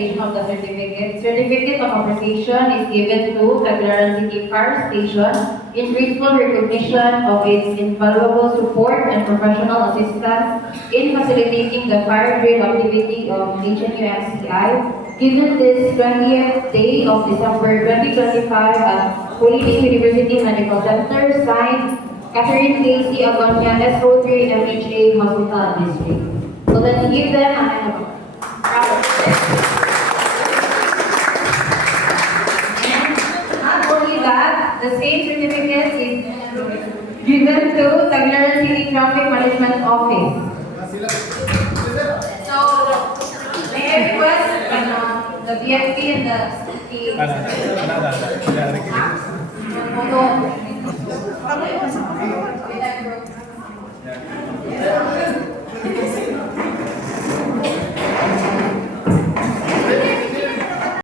presentation of the certificate. Certificate of appreciation is given to Tagbilaran City Fire Station in grateful recognition of its invaluable support and professional assistance in facilitating the fire drill activity of HNUMCI. Given this 20th day of December 2025 at Holy Name University Medical Center, signed Catherine Casey Agonia, SO3 MHA, Hospital District. So let's give them a hand of applause. And not only that, the same certificate is given to Tagbilaran City Traffic Management Office. So, may I request the VIP and the photo